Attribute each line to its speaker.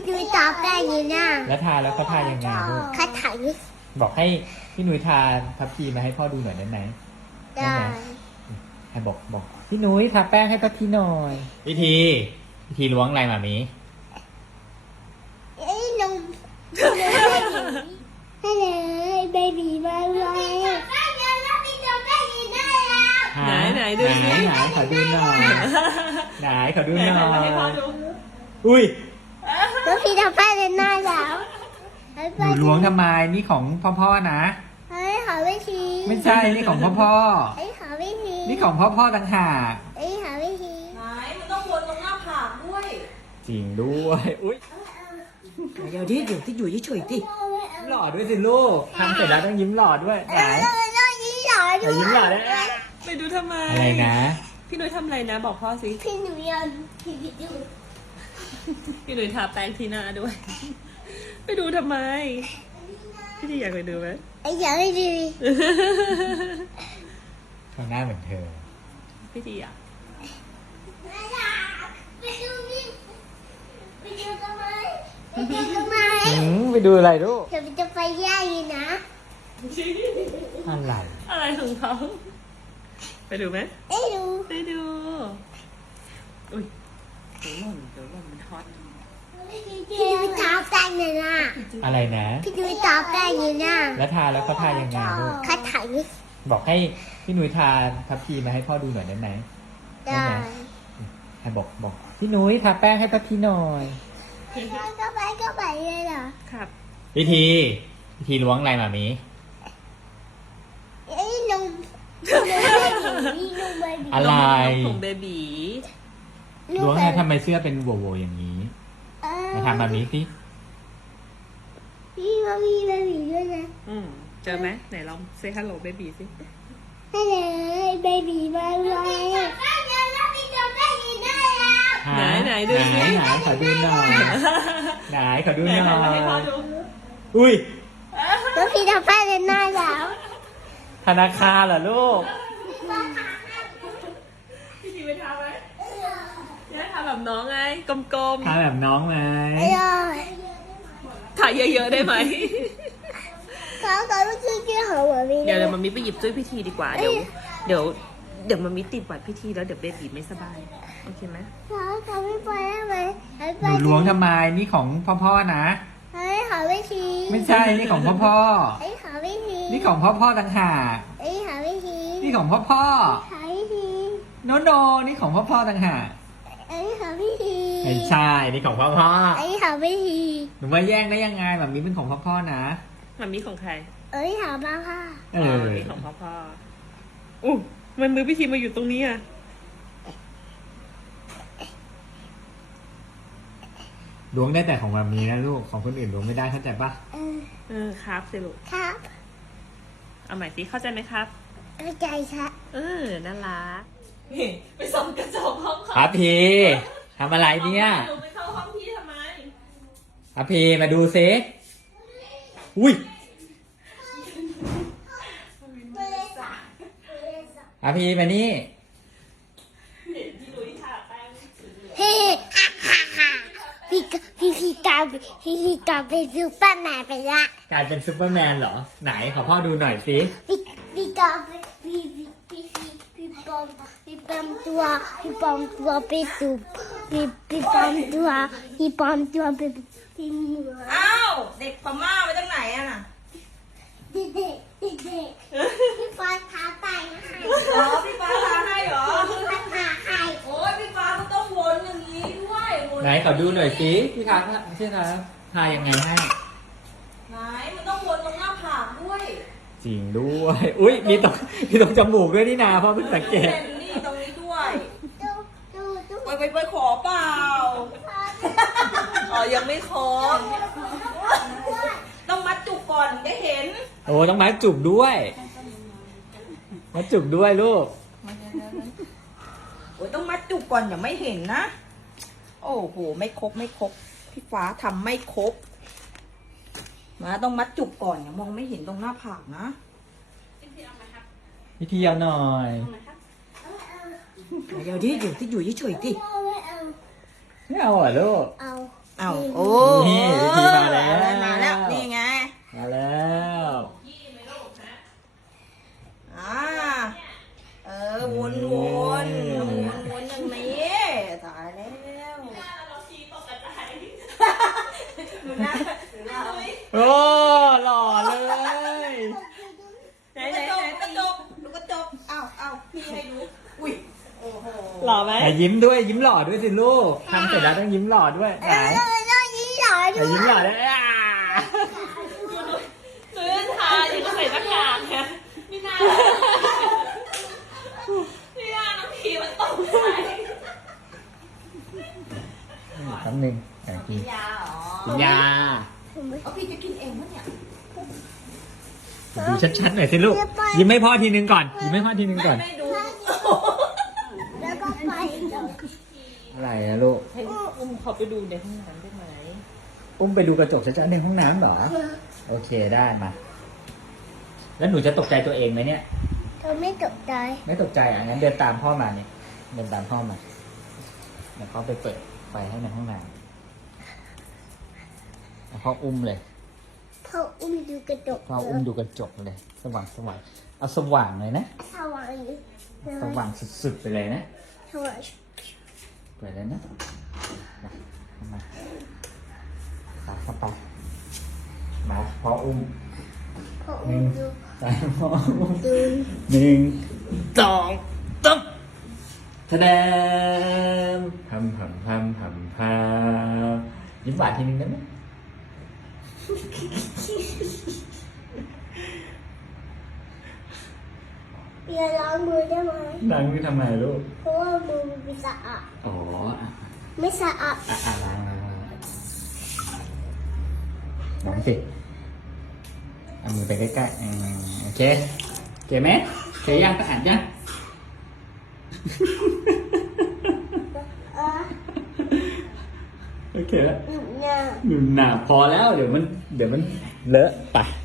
Speaker 1: ดูตอบได้ยินนะ
Speaker 2: แล้วทาแล้วเขาทายังไงลูก
Speaker 1: คัดถัง
Speaker 2: บอกให้พี่นุ้ยทาทับพีมาให้พ่อดูหน่อยได้ไหม
Speaker 1: ได้
Speaker 2: ให้บอกพี่นุ้ยทาแป้งให้ทับพีหน่อยพิธีล้วงอะไรมามี
Speaker 1: เอ้ยนมให้เลยเบบีมาเลย
Speaker 3: ไหนดูสิ
Speaker 2: ไหนขอดูหน่อยไหนขอดูหน่อ
Speaker 3: ทำมาให้พ่อย ดู
Speaker 2: อุ้ย
Speaker 1: แล้วพี่ทำไปเลยหน้าแล้ว
Speaker 2: หนูล้วงทำไมนี่ของพ่อนะ
Speaker 1: เฮ้ยหาวิธี
Speaker 2: ไม่ใช่นี่ของพ่อ
Speaker 1: เฮ้ยหาวิธี
Speaker 2: นี่ของพ่อต่างหาก
Speaker 1: เฮ้ยหาวิธี
Speaker 3: ไหนมันต้องวนตรงหน้าผากด้วย
Speaker 2: จริงด้วยอุ้ย
Speaker 4: เดี๋ยวที่อยู่เฉยๆดิ
Speaker 2: หล่อด้วยสิลูกทำเสร็จแล้วต้องยิ้มหล่อด้วยไหน
Speaker 1: เรายิ้มหล่อด้
Speaker 2: แต่
Speaker 1: วย
Speaker 2: ยิ้มหล่อได้
Speaker 3: ไปดูทำไม
Speaker 2: อะไรนะ
Speaker 3: พี่นุ้ยทำอะไรนะบอกพ่อสิ
Speaker 1: พี่หนูยังพี่ดู
Speaker 3: พี่นุ้ยทาแป้งที่หน้าด้วย ไปดูทำไม พี่ทีอยากไปดูไหม
Speaker 1: ไอ้ยังไม่ดี
Speaker 2: เขาหน้าเหมือนเธอ
Speaker 3: พี่ทีอ่ะ
Speaker 1: ไปดูนี่ไปดูทำไมไปดูทำไม
Speaker 2: ไปดูอะไรลูก
Speaker 1: เดี๋ยวจะไปย่ายีนะ
Speaker 2: อะไร
Speaker 3: อะไรของเขาไปดูไหม
Speaker 1: ไอ้ดู
Speaker 3: ไปดู อุ้ยเดี๋ยวหล่นมันฮอต
Speaker 1: พี่ดูตอบได้ยินนะ
Speaker 2: อะไรนะ
Speaker 1: พี่ดูตอบได้ยินนะ
Speaker 2: แล้วทาแล้วเขาทายังไงลูก
Speaker 1: คัดถัง
Speaker 2: บอกให้พี่นุ้ยทาทับพีมาให้พ่อดูหน่อยได้ไหม
Speaker 1: ได้
Speaker 2: ให้บอกพี่นุ้ยทาแป้งให้ทับพีหน่อย
Speaker 1: ก็ไปเลยเหรอ
Speaker 3: ครับ
Speaker 2: พิธีล้วงอะไรมามี
Speaker 1: ไอ้นมนมเบบี
Speaker 2: อะไร
Speaker 3: นมของเบบี
Speaker 2: ล้วงไงทำไมเสื้อเป็นโวๆอย่างนี้มาทำมามีสิ
Speaker 1: พี่มามีเบบีด้วยนะ
Speaker 3: เจอไหมไหนลองเซฮัลโหลเบบีสิ
Speaker 1: ให้เลยเบบีมาเลย
Speaker 3: ไหนดูสิ
Speaker 2: ไหนขอดูหน่อยไหนขอดูห
Speaker 3: ไหน
Speaker 2: น่อ
Speaker 3: ทำมาให้พ่อย ดู
Speaker 2: อุ้ย
Speaker 1: แล้วพี่ทำไปเลยหน้าแล้ว
Speaker 2: ธนาคารเหรอลูก
Speaker 3: พี่ทีไปทำไหมย่าทำแบบน้องไงกลม
Speaker 2: ทาแบบน้องไหม
Speaker 1: ไอ้ยอย
Speaker 3: ๆถ่ายเยอะๆได้ไหม
Speaker 1: เขาไม่ชื่อของผมมี
Speaker 3: เดี๋ยวมันมีไปหยิบช่วยพี่ทีดีกว่า เดี๋ยวมันมีติดบัตรพี่ทีแล้วเดี๋ยวเบบีไม่สบาย โอเคไหม
Speaker 1: เขาไม่ไปได้ไหม
Speaker 2: หนูล้วงทำไมนี่ของพ่อนะ
Speaker 1: เฮ้ยหาวิธี
Speaker 2: ไม่ใช่นี่ของพ่อ
Speaker 1: เฮ้ยหาวิธี
Speaker 2: นี่ของพ่อต่างหาก
Speaker 1: เฮ้ยหาวิธี
Speaker 2: นี่ของพ่อ
Speaker 1: หาวิธี
Speaker 2: โนนี่ของพ่อต่างหาก
Speaker 1: เฮ้ยหาวิธี
Speaker 2: ไม่ใช่ นี่ของพ่อ
Speaker 1: เฮ้ยหาวิธี
Speaker 2: หนูว่าแย่งได้ยังไงแบบนี้เป็นของพ่อนะ
Speaker 3: มันมีของใคร
Speaker 1: เฮ้ยหาบ้างค่ะ
Speaker 3: มีของพ่ออู้มันมือพี่ทีมาอยู่ตรงนี้อ่ะ
Speaker 2: ล้วงได้แต่ของแบบนี้นะลูก ของคนอื่นล้วงไม่ได้เข้าใจปะ
Speaker 3: ครับสิลูก
Speaker 1: ครับ
Speaker 3: เอาใหม่สิเข้าใจไหมครับ
Speaker 1: เข้าใจครับ
Speaker 3: น่ารักนี่ไปส่องกระจกห้อง
Speaker 2: ครับพีทำอะไรเนี่ย
Speaker 3: หนูไปเข้าห้องพี่ทำไม
Speaker 2: ครับพีมาดูซิอุ้ยครับพีมานี่
Speaker 3: เห็นพี่นุ้ยทาแป้ง
Speaker 1: เฮ้ฮ่าฮ่าฮ่าพี่กาวเป็นซูเปอร์แมนไปละ
Speaker 2: กลายเป็นซูเปอร์แมนเหรอ ไหนขอพ่อดูหน่อยสิ
Speaker 1: พี่กาวพี่ปอมตัวเป็นซูพี่ปอมตัวเป็นที่เหนือ
Speaker 4: อ้าวเด็กพม่าไปตั้งไหนอะน่ะ
Speaker 1: เด็กพี่ฟอนท้าไปให้
Speaker 4: อ๋อพี่ฟ้าทาให้เหรอ
Speaker 1: พี่ฟอนท้าให้
Speaker 4: โอ้ยพี่ฟ้าก็ต้องวนอย่างนี้ด้วยวน
Speaker 2: ไหนขอดูหน่อยสิพี่ครับพี่ครับทายังไงให้
Speaker 4: ไหนมันต้องวนตรงหน้าผากด้วย
Speaker 2: จริงด้วย อุ้ยมีตรงจมูกด้วยนี่นาพ่อเพิ่งสังเกต
Speaker 4: นี่ตรงนี้ด้วย
Speaker 1: ดู
Speaker 4: ไปขอเปล่าอ๋อยังไม่ขอต้องมัดจุกก่อนถึงได้เห็น
Speaker 2: โอ้ต้องมัดจุกด้วยมัดจุกด้วยลูก
Speaker 4: โอ้ยต้องมัดจุกก่อนอย่าไม่เห็นนะ โอ้โหไม่ครบพี่ฟ้าทำไม่ครบมาต้องมัดจุกก่อนอย่ามองไม่เห็นตรงหน้าผากนะ
Speaker 2: พี่ทีเอาหน่อย
Speaker 4: เดี๋ยวที่อยู่เฉยๆดิ
Speaker 1: เอา
Speaker 2: ไม่เอาเหรอลูก
Speaker 1: เอา
Speaker 2: ท
Speaker 4: เอาโอ้
Speaker 2: นี่พิธีมาแล้ว
Speaker 4: มาแล้วนี่ไง
Speaker 2: มาแล้ว
Speaker 4: อ่าวนวนอย่างนี้ตายแล้วดูหน้า
Speaker 2: โอ้หล่อเลย
Speaker 4: ไหนกระจกดูกระจกเอาพี่ให้ดูอุ้ยโอ้โห
Speaker 3: หล่อไหม
Speaker 2: ไหนยิ้มด้วยยิ้มหล่อด้วยสิลูกทำเสร็จแล้วต้องยิ้มหล่อด้วยไหน
Speaker 1: แล้วยี่หล่อ
Speaker 2: ไหน
Speaker 1: ด้วย
Speaker 2: ยิ้มหล่อด้วย
Speaker 3: หนูจะทาอยู่ก็ใส่หน้ากากไงนี่นาน้องพีมันตกใจ
Speaker 2: คำหนึ่งกิน
Speaker 4: ยาเหรอ
Speaker 2: กินยา
Speaker 4: เอาพี่จะกินเองมั้ยเนี่ย
Speaker 2: ดูชัดๆหน่อยสิลูกยิ้มให้พ่อทีนึงก่อนยิ้มให้พ่อทีนึงก่อน
Speaker 4: ไม่ดู
Speaker 1: แล้วก็ไป
Speaker 2: อะไรนะลูก
Speaker 3: ให้อุ้มเขาไปดูในห้องน้ำได้ไหม
Speaker 2: อุ้มไปดูกระจกชัดๆในห้องน้ำเหรอโอเคได้มาแล้วหนูจะตกใจตัวเองไหมเนี่ย
Speaker 1: เธอไม่ตกใจ
Speaker 2: ไม่ตกใจอ่ะงั้นเดินตามพ่อมาเนี่ยเดินตามพ่อมาเดี๋ยวพ่อไปเปิดไฟให้ในห้องน้ำแล้วพ่ออุ้มเลย
Speaker 1: พ่ออุ้มดูกระจก
Speaker 2: พ่ออุ้มดูกระจกเลย สว่างเอาสว่างเลยนะ
Speaker 1: สว่างอยู่
Speaker 2: สว่างสุดๆไปเลยนะ
Speaker 1: สว่าง
Speaker 2: เปิดเลยนะมาเข้าไปมาพ่ออุ้ม
Speaker 1: พ่ออุ้มดู
Speaker 2: ไปพ่ออุ้ม
Speaker 1: ดู
Speaker 2: 1 2 ตึ๊บแสดงทำยิ้มหวานทีนึงได้ไหม
Speaker 1: อย่าล้างมือได้ไหม
Speaker 2: ล้างมือทำไมลูก
Speaker 1: เพราะว่ามือมันสะอาด
Speaker 2: อ๋ออ่ะ
Speaker 1: ไม่สะอาด
Speaker 2: ล้างล้างสิเอามือไปใกล้ๆโอเคโอเคไหมโอเคยังสะอาดยัง โอเคแล้ว
Speaker 1: หนุ่มหน้า
Speaker 2: หนาพอแล้วเดี๋ยวมันเลอะไป